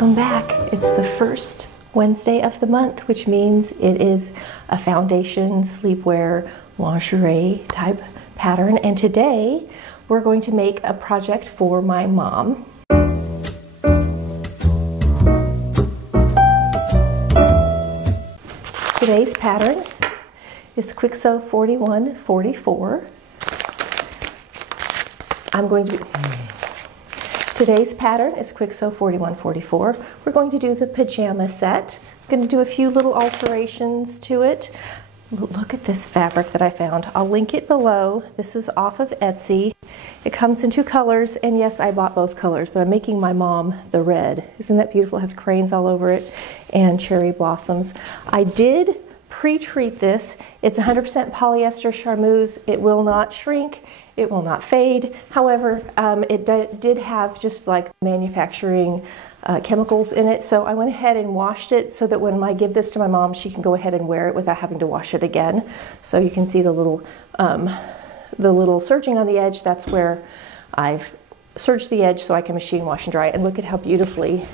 Welcome back. It's the first Wednesday of the month, which means it is a foundation, sleepwear, lingerie type pattern. And today we're going to make a project for my mom. Today's pattern is Kwik Sew 4144. Today's pattern is Kwik Sew 4144. We're going to do the pajama set. I'm going to do a few little alterations to it. Look at this fabric that I found. I'll link it below. This is off of Etsy. It comes in two colors, and yes, I bought both colors, but I'm making my mom the red. Isn't that beautiful? It has cranes all over it and cherry blossoms. I did pre-treat this. It's 100% polyester charmeuse. It will not shrink. It will not fade. However, it did have just like manufacturing chemicals in it, so I went ahead and washed it so that when I give this to my mom, she can go ahead and wear it without having to wash it again. So you can see the little serging on the edge. That's where I've serged the edge so I can machine wash and dry. And look at how beautifully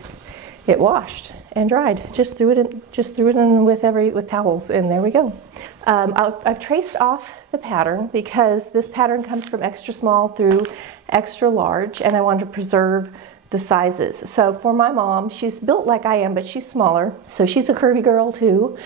it washed and dried. Just threw it in with towels, and there we go. I've traced off the pattern because this pattern comes from extra small through extra large, and I wanted to preserve the sizes. So for my mom, she's built like I am, but she's smaller, so she's a curvy girl too.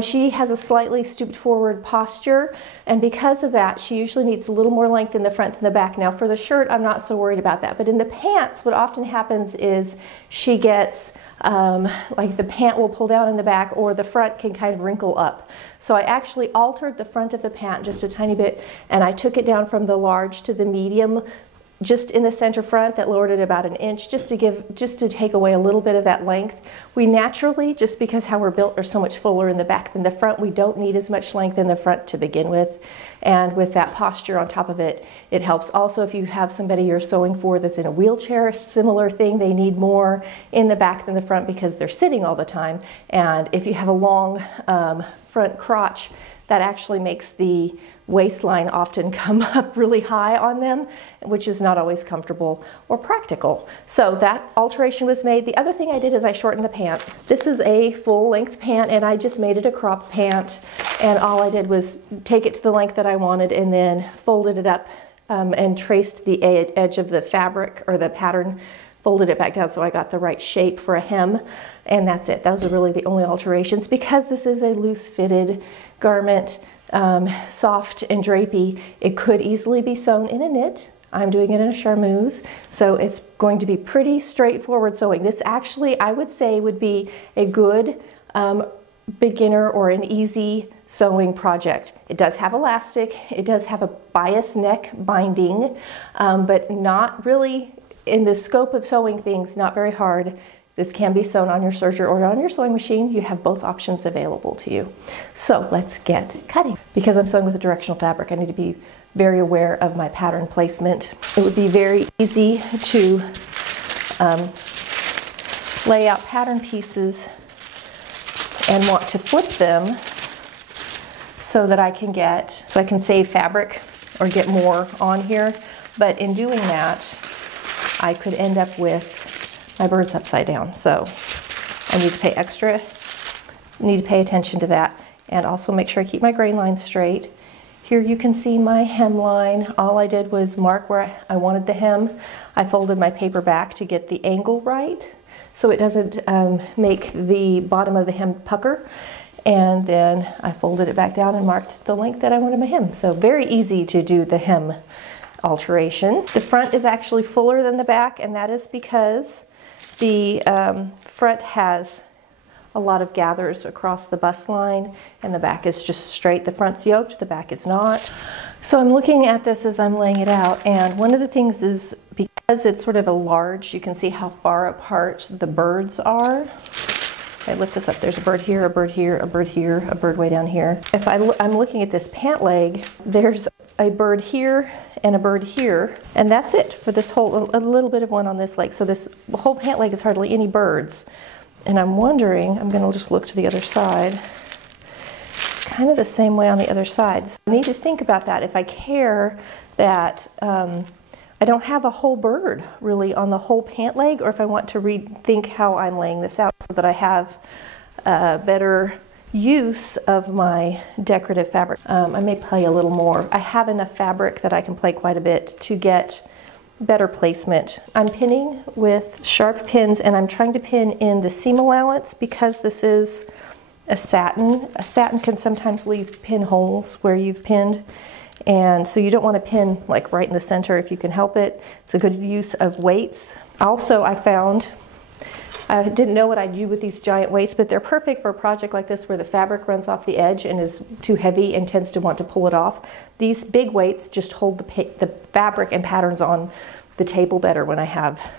She has a slightly stooped forward posture, and because of that, she usually needs a little more length in the front than the back. Now for the shirt, I'm not so worried about that, but in the pants, what often happens is she gets like the pant will pull down in the back, or the front can kind of wrinkle up. So I actually altered the front of the pant just a tiny bit, and I took it down from the large to the medium, just in the center front. That lowered it about an inch, just to take away a little bit of that length. We naturally, just because how we're built, are so much fuller in the back than the front, we don't need as much length in the front to begin with. And with that posture on top of it, it helps. Also, if you have somebody you're sewing for that's in a wheelchair, similar thing, they need more in the back than the front because they're sitting all the time. And if you have a long front crotch, that actually makes the waistline often come up really high on them, which is not always comfortable or practical. So that alteration was made. The other thing I did is I shortened the pant. This is a full-length pant, and I just made it a crop pant, and all I did was take it to the length that I wanted and then folded it up and traced the edge of the fabric or the pattern, folded it back down so I got the right shape for a hem, and that's it. Those are really the only alterations. Because this is a loose-fitted garment, soft and drapey, it could easily be sewn in a knit. I'm doing it in a charmeuse, so it's going to be pretty straightforward sewing. This actually, I would say, would be a good beginner or an easy sewing project. It does have elastic, it does have a bias neck binding, but not really in the scope of sewing things, not very hard. This can be sewn on your serger or on your sewing machine. You have both options available to you. So let's get cutting. Because I'm sewing with a directional fabric, I need to be very aware of my pattern placement. It would be very easy to lay out pattern pieces and want to flip them so that I can save fabric or get more on here. But in doing that, I could end up with my bird's upside down. So I need to pay attention to that, and also make sure I keep my grain line straight. Here you can see my hemline. All I did was mark where I wanted the hem. I folded my paper back to get the angle right so it doesn't make the bottom of the hem pucker. And then I folded it back down and marked the length that I wanted my hem. So very easy to do the hem alteration. The front is actually fuller than the back, and that is because the front has a lot of gathers across the bust line, and the back is just straight. The front's yoked, the back is not. So I'm looking at this as I'm laying it out, and one of the things is, because it's sort of a large, you can see how far apart the birds are. If I lift this up, there's a bird here, a bird here, a bird here, a bird way down here. If I'm looking at this pant leg, there's a bird here and a bird here, and that's it for this whole, a little bit of one on this leg. So this whole pant leg is hardly any birds. And I'm wondering, I'm gonna just look to the other side. It's kind of the same way on the other side. So I need to think about that. If I care that I don't have a whole bird really on the whole pant leg, or if I want to rethink how I'm laying this out so that I have better use of my decorative fabric. I may play a little more. I have enough fabric that I can play quite a bit to get better placement. I'm pinning with sharp pins, and I'm trying to pin in the seam allowance because this is a satin. A satin can sometimes leave pinholes where you've pinned, and so you don't want to pin like right in the center if you can help it. It's a good use of weights. Also, I found, I didn't know what I'd do with these giant weights, but they're perfect for a project like this where the fabric runs off the edge and is too heavy and tends to want to pull it off. These big weights just hold the fabric and patterns on the table better when I have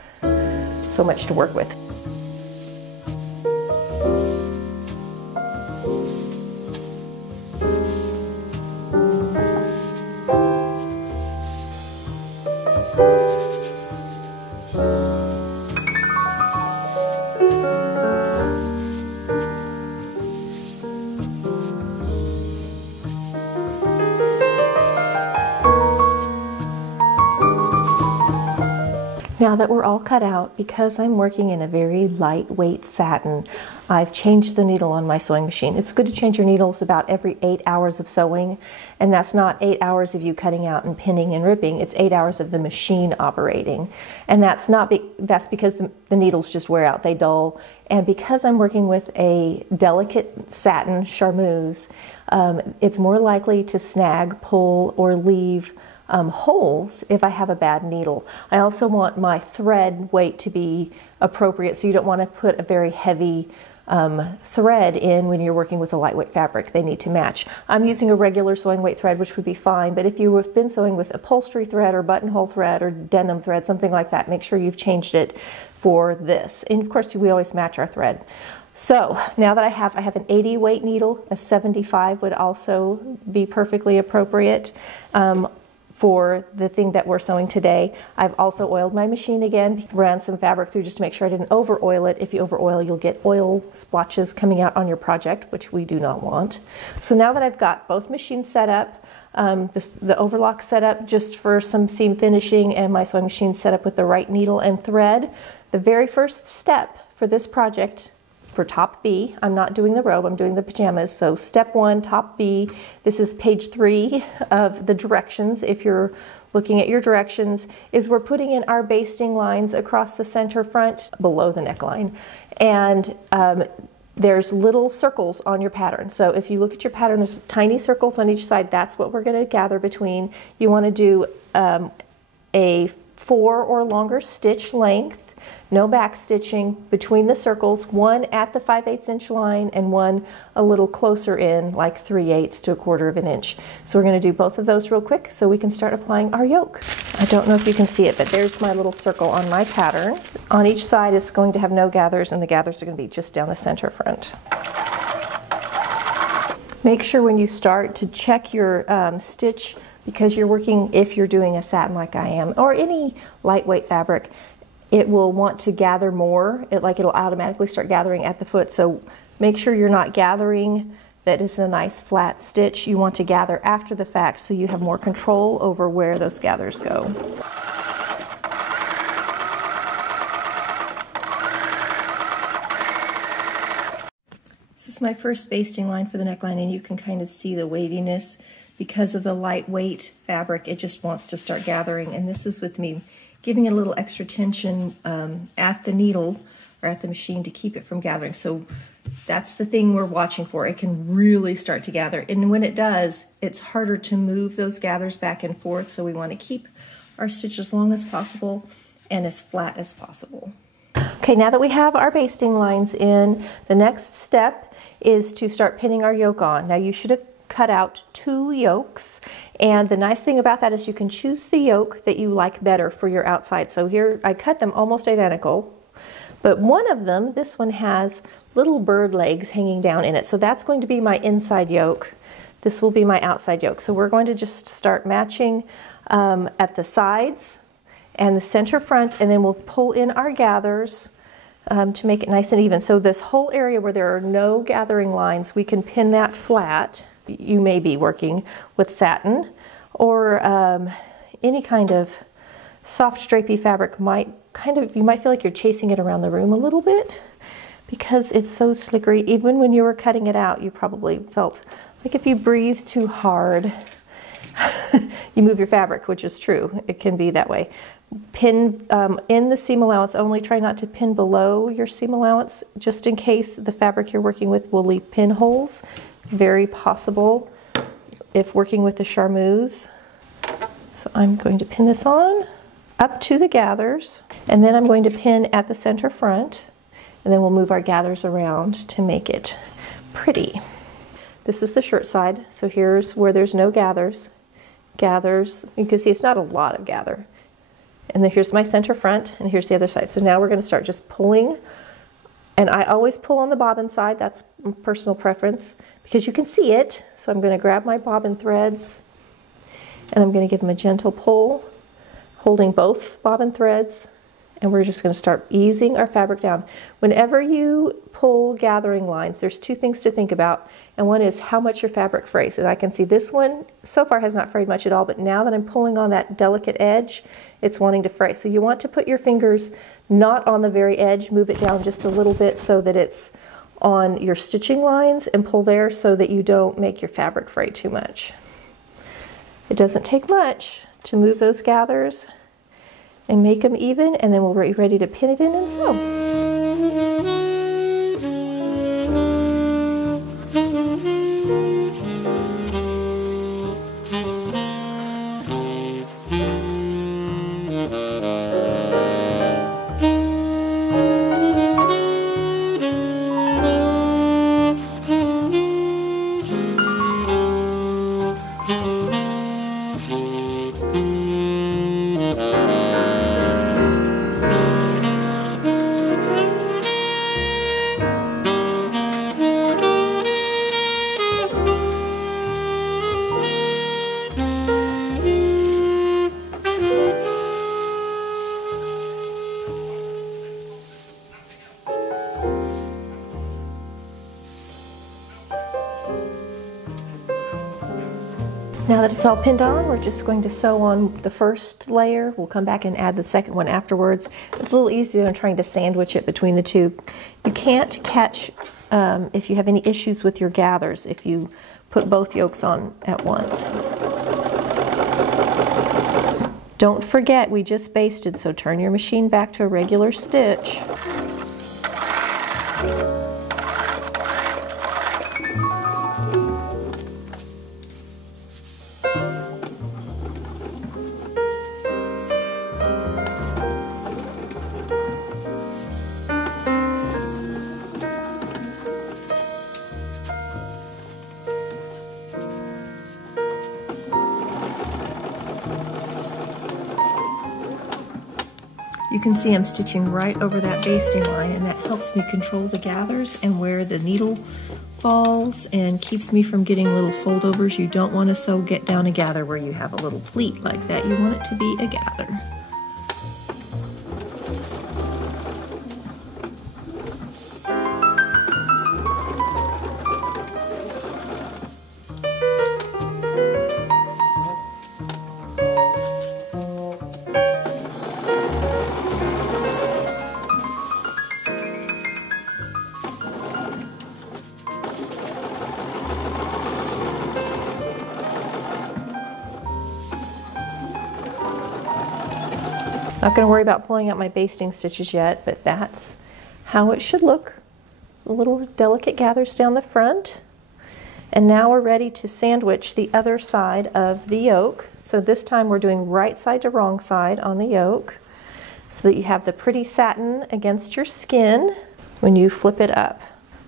so much to work with. Now that we're all cut out, because I'm working in a very lightweight satin, I've changed the needle on my sewing machine. It's good to change your needles about every 8 hours of sewing, and that's not 8 hours of you cutting out and pinning and ripping. It's 8 hours of the machine operating, and that's because the needles just wear out, they dull. And because I'm working with a delicate satin charmeuse, it's more likely to snag, pull, or leave holes if I have a bad needle. I also want my thread weight to be appropriate, so you don't want to put a very heavy thread in when you're working with a lightweight fabric. They need to match. I'm using a regular sewing weight thread, which would be fine, but if you have been sewing with upholstery thread or buttonhole thread or denim thread, something like that, make sure you've changed it for this. And of course, we always match our thread. So now that I have an 80 weight needle, a 75 would also be perfectly appropriate. For the thing that we're sewing today. I've also oiled my machine again, ran some fabric through just to make sure I didn't over oil it. If you over oil, you'll get oil splotches coming out on your project, which we do not want. So now that I've got both machines set up, the overlock set up just for some seam finishing, and my sewing machine set up with the right needle and thread, the very first step for this project, for top B, I'm not doing the robe, I'm doing the pajamas. So step 1, top B, this is page 3 of the directions. If you're looking at your directions, is we're putting in our basting lines across the center front below the neckline. And there's little circles on your pattern. So if you look at your pattern, there's tiny circles on each side. That's what we're going to gather between. You want to do a 4 or longer stitch length. No back stitching between the circles, one at the 5/8 inch line and one a little closer in, like 3/8 to 1/4 of an inch. So we're going to do both of those real quick so we can start applying our yoke. I don't know if you can see it, but there's my little circle on my pattern. On each side it's going to have no gathers, and the gathers are going to be just down the center front. Make sure when you start to check your stitch, because you're working, if you're doing a satin like I am, or any lightweight fabric, it will want to gather more. It'll automatically start gathering at the foot. So make sure you're not gathering that it's a nice flat stitch. You want to gather after the fact so you have more control over where those gathers go. This is my first basting line for the neckline, and you can kind of see the weightiness because of the lightweight fabric. It just wants to start gathering, and this is with me giving it a little extra tension at the needle or at the machine to keep it from gathering. So that's the thing we're watching for. It can really start to gather. And when it does, it's harder to move those gathers back and forth. So we want to keep our stitch as long as possible and as flat as possible. Okay, now that we have our basting lines in, the next step is to start pinning our yoke on. Now you should have cut out 2 yokes, and the nice thing about that is you can choose the yoke that you like better for your outside. So here I cut them almost identical, but one of them, this one, has little bird legs hanging down in it, so that's going to be my inside yoke. This will be my outside yoke. So we're going to just start matching at the sides and the center front, and then we'll pull in our gathers to make it nice and even. So this whole area where there are no gathering lines, we can pin that flat. You may be working with satin or any kind of soft drapey fabric might you might feel like you're chasing it around the room a little bit because it's so slickery. Even when you were cutting it out, you probably felt like if you breathe too hard, you move your fabric, which is true. It can be that way. Pin in the seam allowance only. Try not to pin below your seam allowance, just in case the fabric you're working with will leave pinholes. Very possible if working with the charmeuse. So I'm going to pin this on up to the gathers, and then I'm going to pin at the center front, and then we'll move our gathers around to make it pretty. This is the shirt side, so here's where there's no gathers. Gathers, you can see it's not a lot of gather. And then here's my center front, and here's the other side. So now we're going to start just pulling, and I always pull on the bobbin side. That's personal preference because you can see it. So I'm going to grab my bobbin threads, and I'm going to give them a gentle pull, holding both bobbin threads, and we're just going to start easing our fabric down. Whenever you pull gathering lines, there's two things to think about, and one is how much your fabric frays. And I can see this one so far has not frayed much at all, but now that I'm pulling on that delicate edge, it's wanting to fray. So you want to put your fingers not on the very edge, move it down just a little bit so that it's on your stitching lines, and pull there so that you don't make your fabric fray too much. It doesn't take much to move those gathers and make them even, and then we'll be ready to pin it in and sew. Now that it's all pinned on, we're just going to sew on the first layer. We'll come back and add the second one afterwards. It's a little easier than trying to sandwich it between the two. You can't catch if you have any issues with your gathers if you put both yokes on at once. Don't forget, we just basted, so turn your machine back to a regular stitch. You can see I'm stitching right over that basting line, and that helps me control the gathers and where the needle falls and keeps me from getting little foldovers. You don't want to sew get down a gather where you have a little pleat like that. You want it to be a gather. Not going to worry about pulling out my basting stitches yet, but that's how it should look. A little delicate gathers down the front. And now we're ready to sandwich the other side of the yoke. So this time we're doing right side to wrong side on the yoke so that you have the pretty satin against your skin when you flip it up.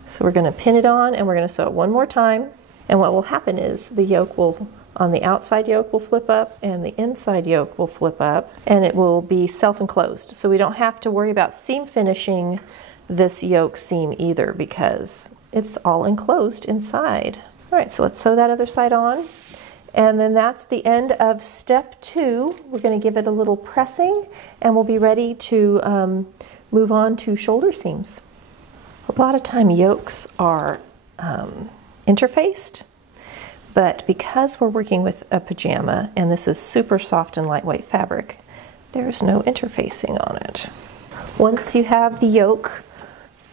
So we're going to pin it on, and we're going to sew it one more time. And what will happen is the yoke will, on the outside yoke will flip up, and the inside yoke will flip up, and it will be self-enclosed. So we don't have to worry about seam finishing this yoke seam either because it's all enclosed inside. All right, so let's sew that other side on. And then that's the end of step 2. We're going to give it a little pressing, and we'll be ready to move on to shoulder seams. A lot of time yokes are interfaced, but because we're working with a pajama and this is super soft and lightweight fabric, there's no interfacing on it. Once you have the yoke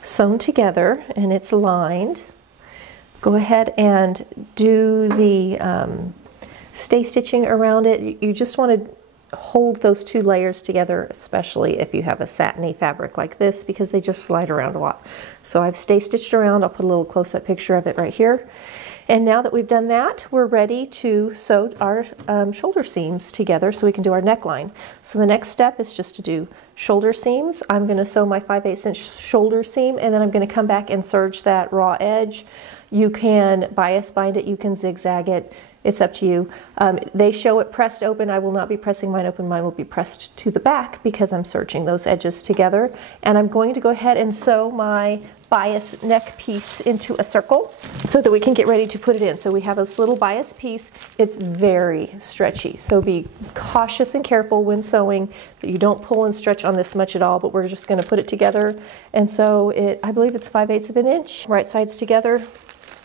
sewn together and it's lined, go ahead and do the stay stitching around it. You just want to hold those two layers together, especially if you have a satiny fabric like this, because they just slide around a lot. So I've stay stitched around. I'll put a little close-up picture of it right here. And now that we've done that, we're ready to sew our shoulder seams together so we can do our neckline. So the next step is just to do shoulder seams. I'm going to sew my 5/8 inch shoulder seam, and then I'm going to come back and serge that raw edge. You can bias bind it, you can zigzag it, it's up to you. They show it pressed open. I will not be pressing mine open. Mine will be pressed to the back because I'm serging those edges together. And I'm going to go ahead and sew my bias neck piece into a circle so that we can get ready to put it in. So we have this little bias piece. It's very stretchy, so be cautious and careful when sewing that you don't pull and stretch on this much at all, but we're just going to put it together. And so I believe it's 5/8 of an inch, right sides together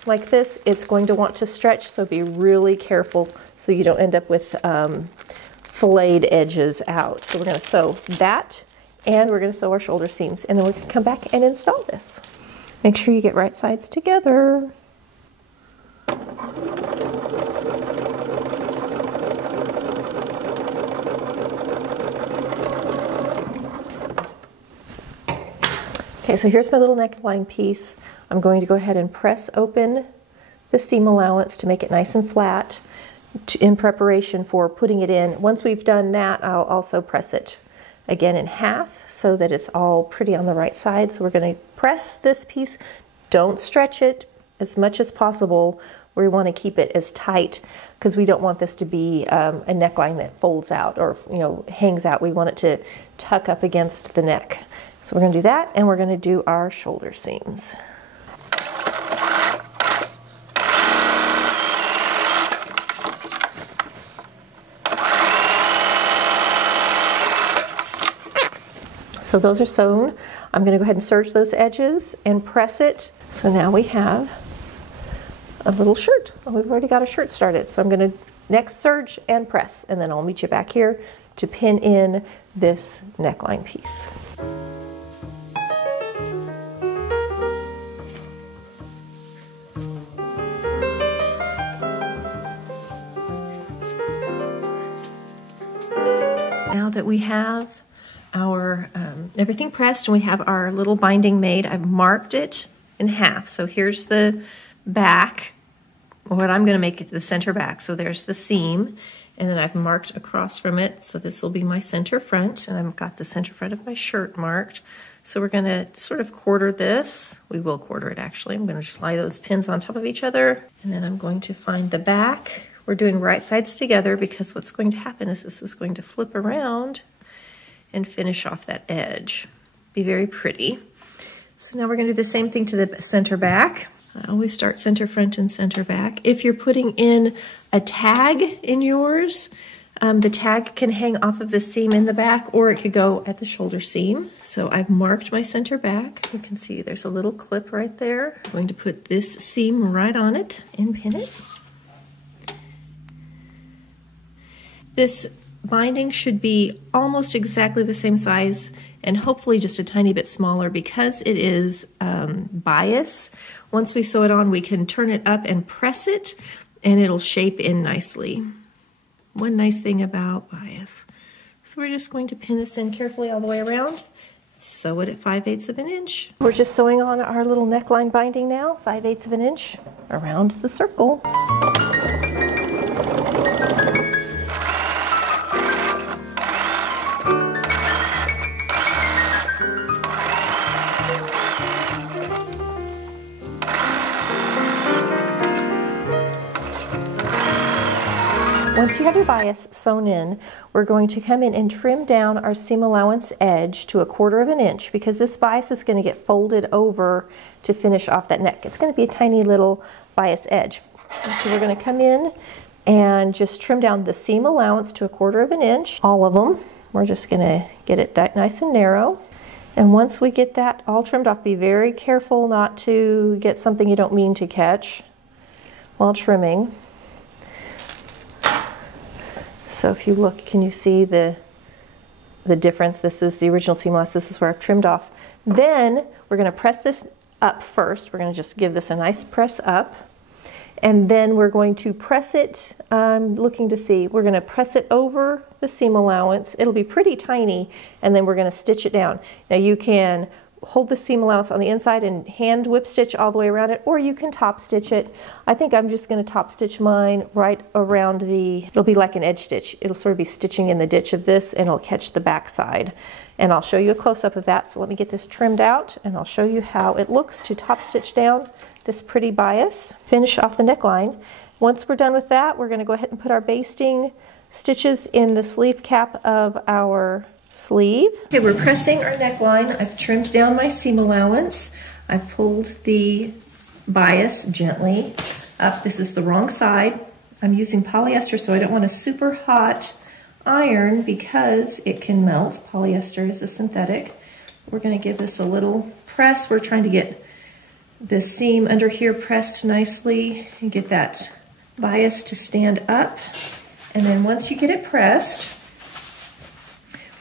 like this. It's going to want to stretch, so be really careful so you don't end up with filleted edges out. So we're going to sew that, and we're going to sew our shoulder seams, and then we're going to come back and install this. Make sure you get right sides together. Okay, so here's my little neckline piece. I'm going to go ahead and press open the seam allowance to make it nice and flat in preparation for putting it in. Once we've done that, I'll also press it again in half so that it's all pretty on the right side. So we're going to press this piece. Don't stretch it as much as possible. We want to keep it as tight because we don't want this to be a neckline that folds out or hangs out. We want it to tuck up against the neck. So we're going to do that, and we're going to do our shoulder seams. So those are sewn. I'm going to go ahead and serge those edges and press it. So now we have a little shirt. We've already got a shirt started. So I'm going to next serge and press, and then I'll meet you back here to pin in this neckline piece. Now that we have our everything pressed and we have our little binding made, I've marked it in half. So here's the back, what I'm going to make it the center back. So there's the seam, and then I've marked across from it. So this will be my center front, and I've got the center front of my shirt marked. So we're going to sort of quarter this. We will quarter it actually. I'm going to just lie those pins on top of each other, and then I'm going to find the back. We're doing right sides together because what's going to happen is this is going to flip around and finish off that edge. Be very pretty. So now we're going to do the same thing to the center back. I always start center front and center back. If you're putting in a tag in yours, the tag can hang off of the seam in the back, or it could go at the shoulder seam. So I've marked my center back. You can see there's a little clip right there. I'm going to put this seam right on it and pin it. This binding should be almost exactly the same size and hopefully just a tiny bit smaller because it is bias. Once we sew it on, we can turn it up and press it, and it'll shape in nicely. One nice thing about bias. So we're just going to pin this in carefully all the way around. Sew it at 5/8 of an inch. We're just sewing on our little neckline binding now, 5/8 of an inch around the circle. Once you have your bias sewn in, we're going to come in and trim down our seam allowance edge to 1/4 of an inch because this bias is going to get folded over to finish off that neck. It's going to be a tiny little bias edge. And so we're going to come in and just trim down the seam allowance to 1/4 of an inch, all of them. We're just going to get it nice and narrow. And once we get that all trimmed off, be very careful not to get something you don't mean to catch while trimming. So if you look, can you see the the difference. This is the original seam allowance. This is where I've trimmed off. Then we're going to press this up first. We're going to just give this a nice press up. And then we're going to press it, I'm looking to see, we're going to press it over the seam allowance. It'll be pretty tiny, and then we're going to stitch it down. Now you can hold the seam allowance on the inside and hand whip stitch all the way around it, or you can top stitch it. I think I'm just going to top stitch mine right around it'll be like an edge stitch. It'll sort of be stitching in the ditch of this, and it'll catch the back side. And I'll show you a close-up of that. So let me get this trimmed out, and I'll show you how it looks to top stitch down this pretty bias. Finish off the neckline. Once we're done with that, we're going to go ahead and put our basting stitches in the sleeve cap of our sleeve. Okay, we're pressing our neckline. I've trimmed down my seam allowance. I've pulled the bias gently up. This is the wrong side. I'm using polyester, so I don't want a super hot iron because it can melt. Polyester is a synthetic. We're going to give this a little press. We're trying to get the seam under here pressed nicely and get that bias to stand up. And then once you get it pressed,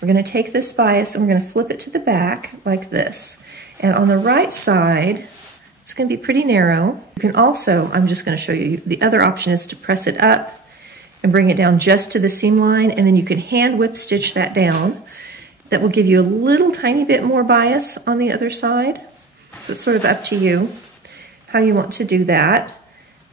we're going to take this bias and we're going to flip it to the back like this. And on the right side, it's going to be pretty narrow. You can also, I'm just going to show you, the other option is to press it up and bring it down just to the seam line, and then you can hand whip stitch that down. That will give you a little tiny bit more bias on the other side. So it's sort of up to you how you want to do that.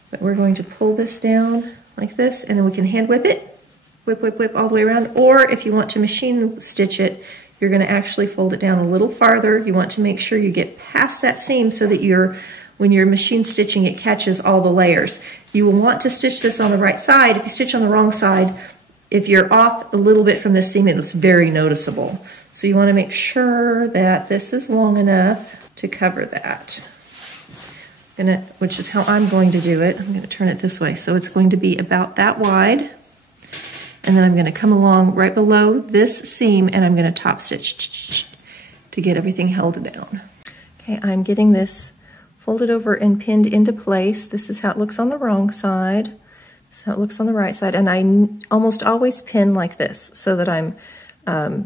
But we're going to pull this down like this, and then we can hand whip it, whip, whip, whip all the way around. Or if you want to machine stitch it, you're going to actually fold it down a little farther. You want to make sure you get past that seam so that when you're machine stitching, it catches all the layers. You will want to stitch this on the right side. If you stitch on the wrong side, if you're off a little bit from the seam, it's very noticeable. So you want to make sure that this is long enough to cover that. Which is how I'm going to do it. I'm going to turn it this way. So it's going to be about that wide. And then I'm going to come along right below this seam, and I'm going to top stitch to get everything held down. Okay, I'm getting this folded over and pinned into place. This is how it looks on the wrong side. This is how it looks on the right side. And I almost always pin like this so that I'm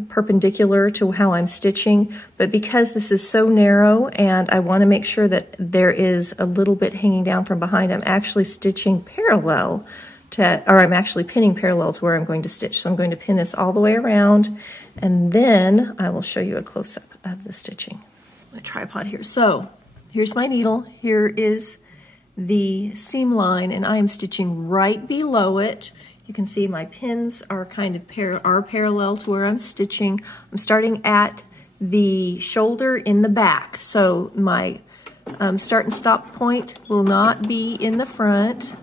perpendicular to how I'm stitching, but because this is so narrow and I want to make sure that there is a little bit hanging down from behind, I'm actually stitching parallel to, or I'm actually pinning parallel to where I'm going to stitch. So I'm going to pin this all the way around, and then I will show you a close-up of the stitching. My tripod here. So here's my needle. Here is the seam line, and I am stitching right below it. You can see my pins are kind of parallel to where I'm stitching. I'm starting at the shoulder in the back. So my start and stop point will not be in the front.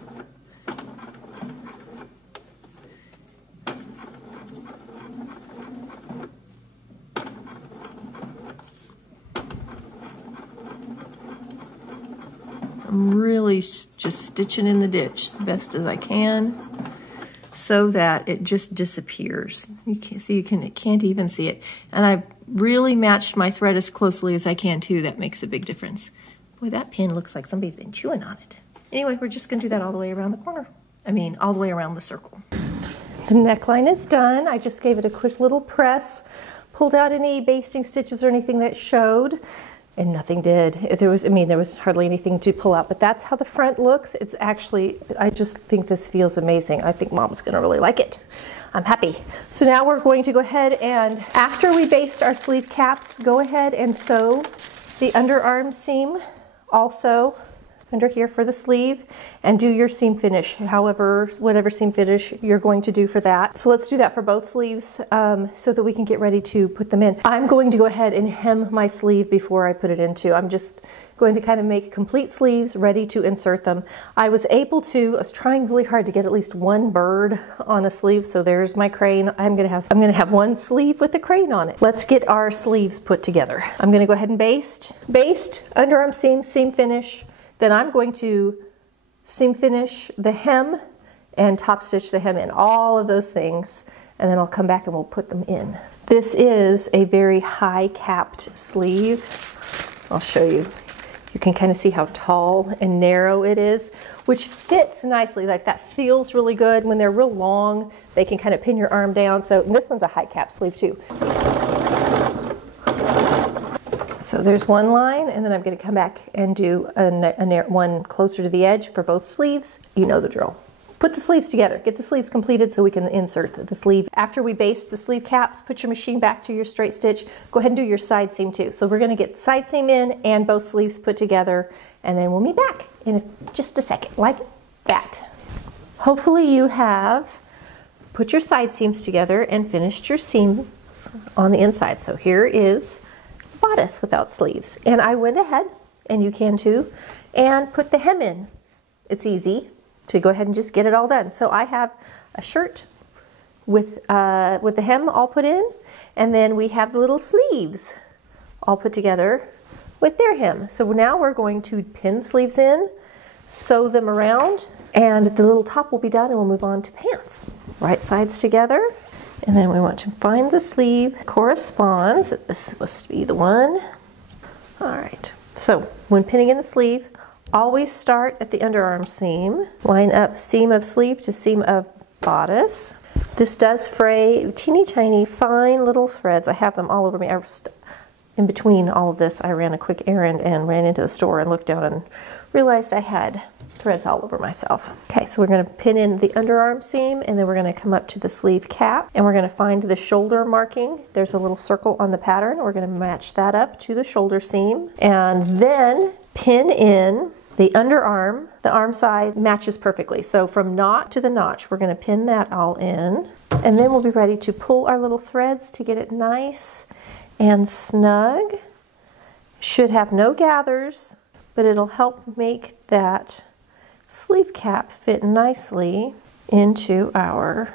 I'm really just stitching in the ditch the best as I can, so that it just disappears. You can't see, can't even see it. And I've really matched my thread as closely as I can too. That makes a big difference. Boy, that pin looks like somebody's been chewing on it. Anyway, we're just gonna do that all the way around the corner. I mean, all the way around the circle. The neckline is done. I just gave it a quick little press, pulled out any basting stitches or anything that showed, and nothing did. There was hardly anything to pull out, but that's how the front looks. It's actually, I just think this feels amazing. I think Mom's gonna really like it. I'm happy. So now we're going to go ahead and, after we baste our sleeve caps, go ahead and sew the underarm seam also under here for the sleeve, and do your seam finish, whatever seam finish you're going to do for that. So let's do that for both sleeves so that we can get ready to put them in. I'm going to go ahead and hem my sleeve before I put it into. I'm just going to kind of make complete sleeves ready to insert them. I was trying really hard to get at least one bird on a sleeve, so there's my crane. I'm gonna have one sleeve with a crane on it. Let's get our sleeves put together. I'm gonna go ahead and baste, underarm seam, seam finish. Then I'm going to seam finish the hem and top stitch the hem in, all of those things, and then I'll come back and we'll put them in. This is a very high capped sleeve. I'll show you. You can kind of see how tall and narrow it is, which fits nicely. Like that feels really good. When they're real long, they can kind of pin your arm down. So this one's a high cap sleeve too. So there's one line, and then I'm going to come back and do one closer to the edge for both sleeves. You know the drill. Put the sleeves together. Get the sleeves completed so we can insert the sleeve. After we baste the sleeve caps, put your machine back to your straight stitch. Go ahead and do your side seam too. So we're going to get side seam in and both sleeves put together, and then we'll meet back in just a second, like that. Hopefully you have put your side seams together and finished your seams on the inside. So here is bodice without sleeves, and I went ahead, and you can too, and put the hem in. It's easy to go ahead and just get it all done. So I have a shirt with the hem all put in, and then we have the little sleeves all put together with their hem. So now we're going to pin sleeves in, sew them around, and the little top will be done, and we'll move on to pants. Right sides together. And then we want to find the sleeve corresponds. This is supposed to be the one. All right, so when pinning in the sleeve, always start at the underarm seam. Line up seam of sleeve to seam of bodice. This does fray teeny tiny fine little threads. I have them all over me. In between all of this, I ran a quick errand and ran into the store and looked down and realized I had threads all over myself. Okay, so we're going to pin in the underarm seam, and then we're going to come up to the sleeve cap, and we're going to find the shoulder marking. There's a little circle on the pattern. We're going to match that up to the shoulder seam, and then pin in the underarm. The arm side matches perfectly. So from knot to the notch, we're going to pin that all in, and then we'll be ready to pull our little threads to get it nice and snug. Should have no gathers, but it'll help make that sleeve cap fit nicely into our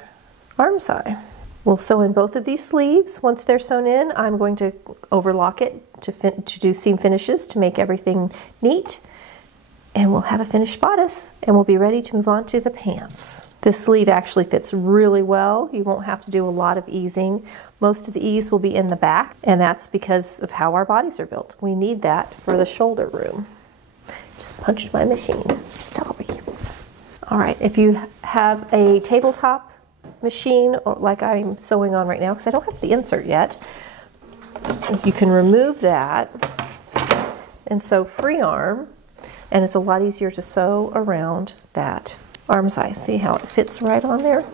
arm side. We'll sew in both of these sleeves. Once they're sewn in, I'm going to overlock it to do seam finishes to make everything neat, and we'll have a finished bodice, and we'll be ready to move on to the pants. This sleeve actually fits really well. You won't have to do a lot of easing. Most of the ease will be in the back, and that's because of how our bodies are built. We need that for the shoulder room. Just punched my machine. Sorry. All right, if you have a tabletop machine, or like I'm sewing on right now, because I don't have the insert yet, you can remove that and sew free arm, and it's a lot easier to sew around that arm size. See how it fits right on there?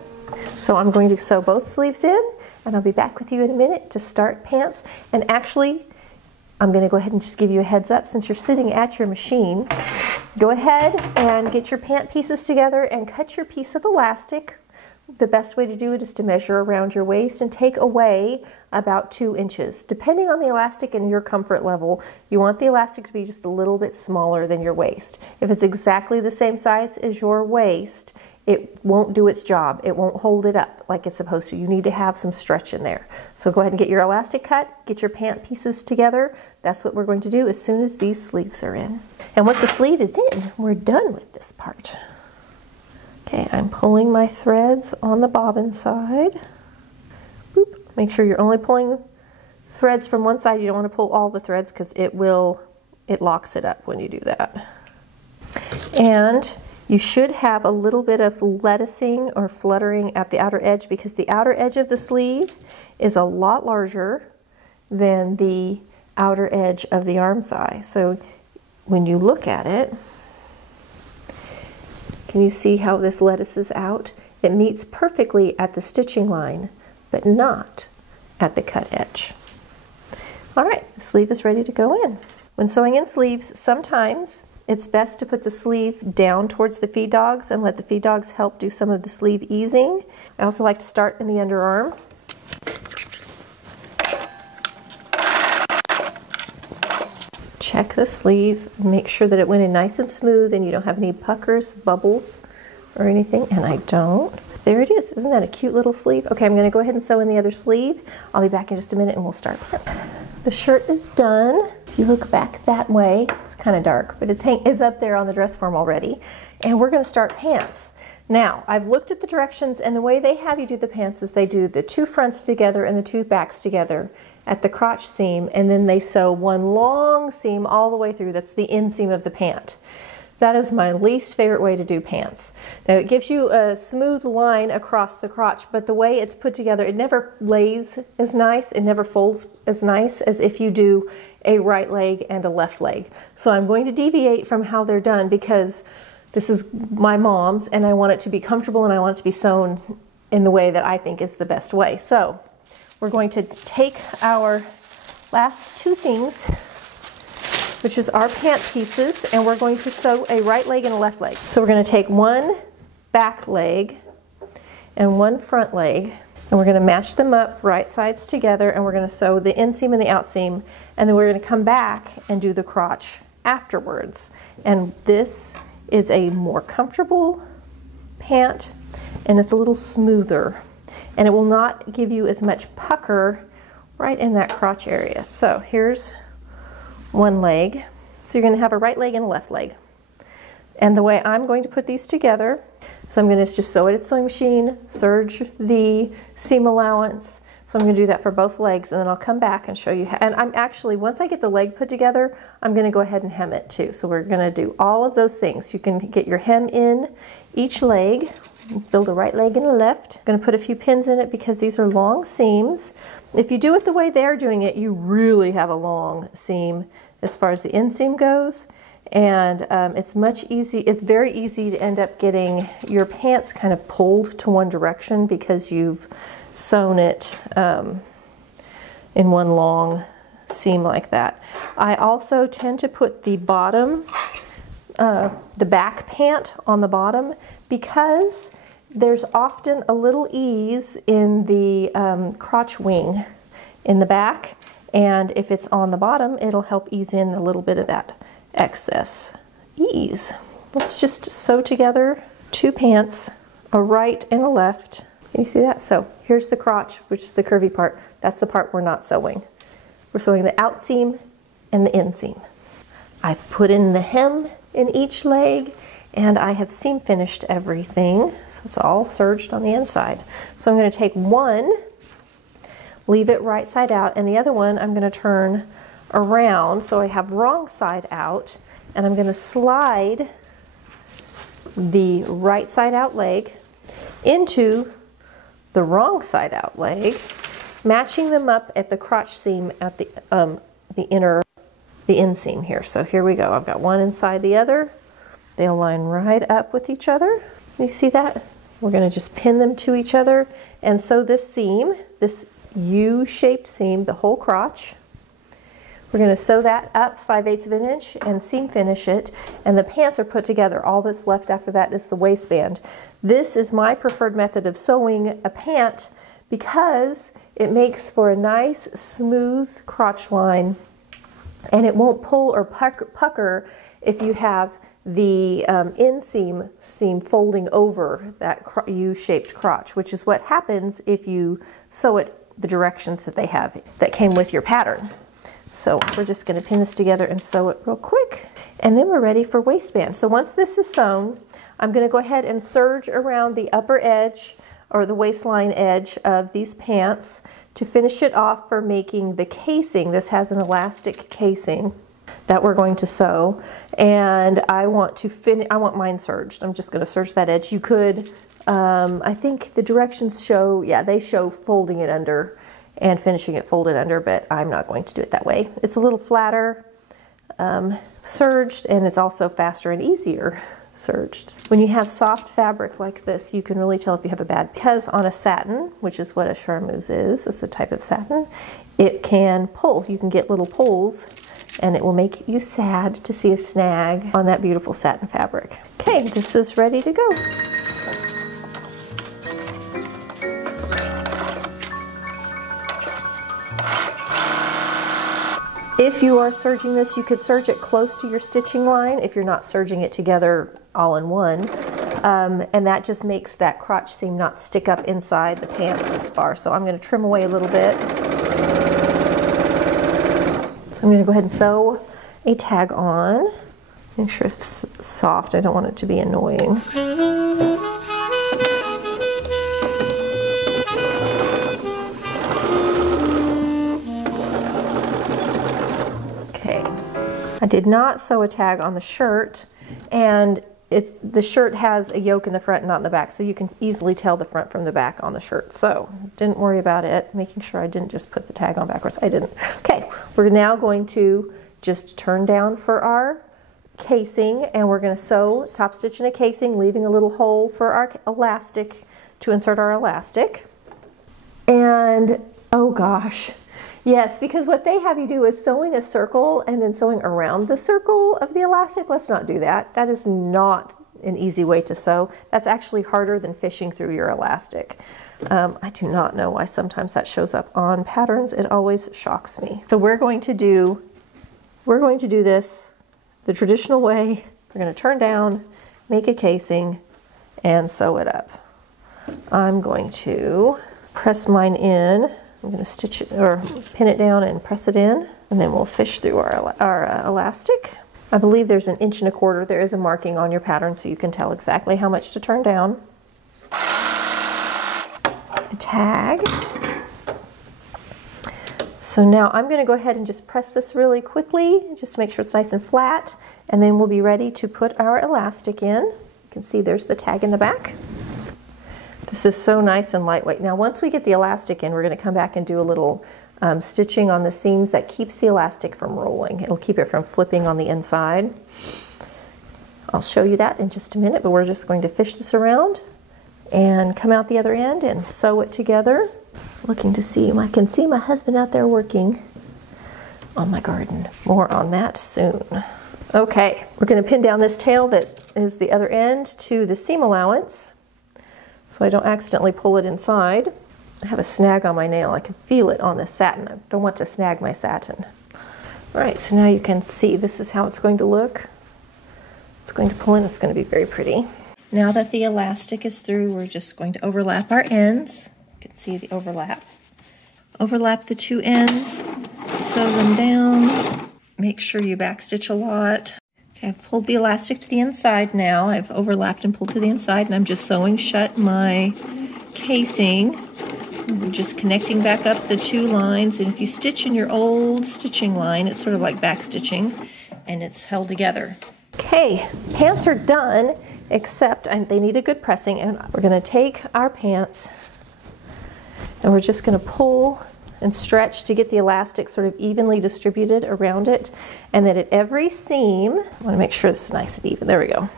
So I'm going to sew both sleeves in, and I'll be back with you in a minute to start pants. And actually, I'm going to go ahead and just give you a heads up. Since you're sitting at your machine, go ahead and get your pant pieces together and cut your piece of elastic. The best way to do it is to measure around your waist and take away about 2 inches. Depending on the elastic and your comfort level, you want the elastic to be just a little bit smaller than your waist. If it's exactly the same size as your waist, it won't do its job. It won't hold it up like it's supposed to. You need to have some stretch in there. So go ahead and get your elastic cut, get your pant pieces together. That's what we're going to do as soon as these sleeves are in. And once the sleeve is in, we're done with this part. Okay, I'm pulling my threads on the bobbin side. Boop. Make sure you're only pulling threads from one side. You don't want to pull all the threads because it locks it up when you do that. And you should have a little bit of lettucing or fluttering at the outer edge, because the outer edge of the sleeve is a lot larger than the outer edge of the arm side. So when you look at it, can you see how this lettuces out? It meets perfectly at the stitching line, but not at the cut edge. All right, the sleeve is ready to go in. When sewing in sleeves, sometimes it's best to put the sleeve down towards the feed dogs and let the feed dogs help do some of the sleeve easing. I also like to start in the underarm. Check the sleeve, make sure that it went in nice and smooth and you don't have any puckers, bubbles, or anything, and I don't. There it is. Isn't that a cute little sleeve? Okay, I'm going to go ahead and sew in the other sleeve. I'll be back in just a minute and we'll start. The shirt is done. If you look back that way, it's kind of dark, but it's up there on the dress form already. And we're going to start pants. Now, I've looked at the directions, and the way they have you do the pants is they do the 2 fronts together and the 2 backs together. at the crotch seam, and then they sew one long seam all the way through. That's the inseam of the pant. That is my least favorite way to do pants. Now it gives you a smooth line across the crotch, but the way it's put together, it never lays as nice, it never folds as nice as if you do a right leg and a left leg. So I'm going to deviate from how they're done because this is my mom's and I want it to be comfortable and I want it to be sewn in the way that I think is the best way. So we're going to take our last two things, which is our pant pieces, and we're going to sew a right leg and a left leg. So we're going to take one back leg and one front leg, and we're going to match them up right sides together, and we're going to sew the inseam and the outseam, and then we're going to come back and do the crotch afterwards. And this is a more comfortable pant, and it's a little smoother, and it will not give you as much pucker right in that crotch area. So here's one leg. So you're going to have a right leg and a left leg. And the way I'm going to put these together, so I'm going to just sew it at the sewing machine, serge the seam allowance. So I'm going to do that for both legs, and then I'll come back and show you how. And I'm actually, once I get the leg put together, I'm going to go ahead and hem it too. So we're going to do all of those things. You can get your hem in each leg, build a right leg and a left. I'm going to put a few pins in it because these are long seams. If you do it the way they're doing it, you really have a long seam as far as the inseam goes. And it's very easy to end up getting your pants kind of pulled to one direction because you've sewn it in one long seam like that. I also tend to put the bottom, the back pant on the bottom because there's often a little ease in the crotch wing in the back, and if it's on the bottom, it'll help ease in a little bit of that excess ease. Let's just sew together two pants, a right and a left. Can you see that? So here's the crotch, which is the curvy part. That's the part we're not sewing. We're sewing the outseam and the inseam. I've put in the hem in each leg, and I have seam finished everything, so it's all serged on the inside. So I'm going to take one, leave it right side out, and the other one I'm going to turn around so I have wrong side out, and I'm going to slide the right side out leg into the wrong side out leg, matching them up at the crotch seam at the inseam here. So here we go. I've got one inside the other. They'll line right up with each other. You see that? We're going to just pin them to each other and sew this seam, this U-shaped seam, the whole crotch. We're going to sew that up 5/8 of an inch and seam finish it, and the pants are put together. All that's left after that is the waistband. This is my preferred method of sewing a pant because it makes for a nice smooth crotch line, and it won't pull or pucker if you have the inseam seam folding over that U-shaped crotch, which is what happens if you sew it the directions that they have that came with your pattern. So we're just going to pin this together and sew it real quick, and then we're ready for waistband. So once this is sewn, I'm going to go ahead and serge around the upper edge or the waistline edge of these pants to finish it off for making the casing. This has an elastic casing that we're going to sew, and I want mine serged. I'm just going to serge that edge. You could, I think the directions show, yeah, they show folding it under and finishing it folded under, but I'm not going to do it that way. It's a little flatter serged, and it's also faster and easier serged. When you have soft fabric like this, you can really tell if you have a bad, because on a satin, which is what a charmeuse is, it's a type of satin, it can pull. You can get little pulls, and it will make you sad to see a snag on that beautiful satin fabric. Okay, this is ready to go. If you are serging this, you could serge it close to your stitching line if you're not serging it together all in one. And that just makes that crotch seam not stick up inside the pants as far. So I'm going to trim away a little bit. So I'm going to go ahead and sew a tag on. Make sure it's soft. I don't want it to be annoying. I did not sew a tag on the shirt, and the shirt has a yoke in the front and not in the back, so you can easily tell the front from the back on the shirt. So didn't worry about it, making sure I didn't just put the tag on backwards. I didn't. Okay, we're now going to just turn down for our casing, and we're going to sew top stitch in a casing, leaving a little hole for our elastic to insert our elastic. And oh gosh, yes, because what they have you do is sewing a circle and then sewing around the circle of the elastic. Let's not do that. That is not an easy way to sew. That's actually harder than fishing through your elastic. I do not know why sometimes that shows up on patterns. It always shocks me. So we're going to do this the traditional way. We're going to turn down, make a casing, and sew it up. I'm going to press mine in. I'm going to stitch it or pin it down and press it in, and then we'll fish through our elastic. I believe there's 1 1/4 inch. There is a marking on your pattern so you can tell exactly how much to turn down. A tag. So now I'm going to go ahead and just press this really quickly just to make sure it's nice and flat, and then we'll be ready to put our elastic in. You can see there's the tag in the back. This is so nice and lightweight. Now once we get the elastic in, we're going to come back and do a little stitching on the seams that keeps the elastic from rolling. It'll keep it from flipping on the inside. I'll show you that in just a minute, but we're just going to fish this around and come out the other end and sew it together. Looking to see, I can see my husband out there working on my garden. More on that soon. Okay, we're going to pin down this tail that is the other end to the seam allowance, so I don't accidentally pull it inside. I have a snag on my nail. I can feel it on the satin. I don't want to snag my satin. All right, so now you can see this is how it's going to look. It's going to pull in. It's going to be very pretty. Now that the elastic is through, we're just going to overlap our ends. You can see the overlap. Overlap the 2 ends, sew them down. Make sure you backstitch a lot. Okay, I've pulled the elastic to the inside now. I've overlapped and pulled to the inside, and I'm just sewing shut my casing. I'm just connecting back up the 2 lines, and if you stitch in your old stitching line, it's sort of like back stitching, and it's held together. Okay, pants are done, except they need a good pressing, and we're going to take our pants and we're just going to pull and stretch to get the elastic sort of evenly distributed around it, and then at every seam, I want to make sure this is nice and even. There we go.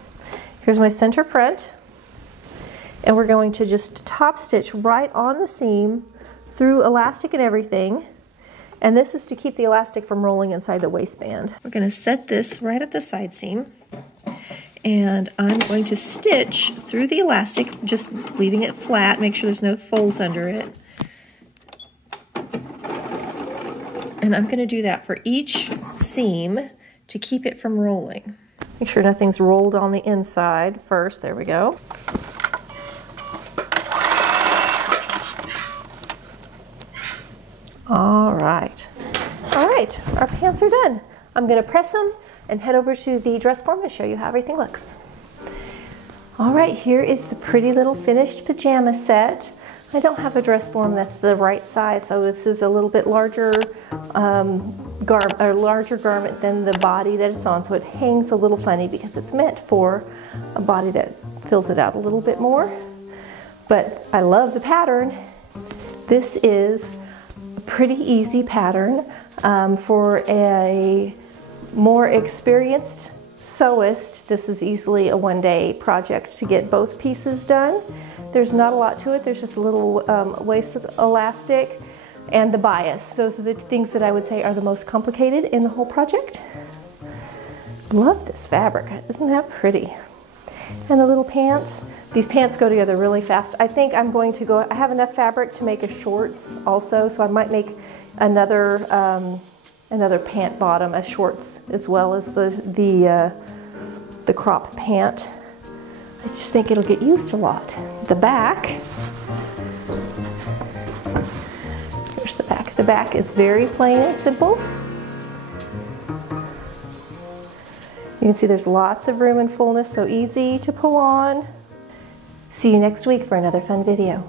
Here's my center front, and we're going to just top stitch right on the seam through elastic and everything, and this is to keep the elastic from rolling inside the waistband. We're going to set this right at the side seam, and I'm going to stitch through the elastic, just leaving it flat, make sure there's no folds under it. And I'm going to do that for each seam to keep it from rolling. Make sure nothing's rolled on the inside first. There we go. All right. All right, our pants are done. I'm going to press them and head over to the dress form and show you how everything looks. All right, here is the pretty little finished pajama set. I don't have a dress form that's the right size, so this is a little bit larger garment than the body that it's on, so it hangs a little funny because it's meant for a body that fills it out a little bit more. But I love the pattern. This is a pretty easy pattern for a more experienced sewist. This is easily a one-day project to get both pieces done. There's not a lot to it. There's just a little waist elastic and the bias. Those are the things that I would say are the most complicated in the whole project. Love this fabric. Isn't that pretty? And the little pants. These pants go together really fast. I think I'm going to go, I have enough fabric to make a shorts also, so I might make another pant bottom, a shorts, as well as the crop pant. I just think it'll get used a lot. The back, here's the back. The back is very plain and simple. You can see there's lots of room and fullness, so easy to pull on. See you next week for another fun video.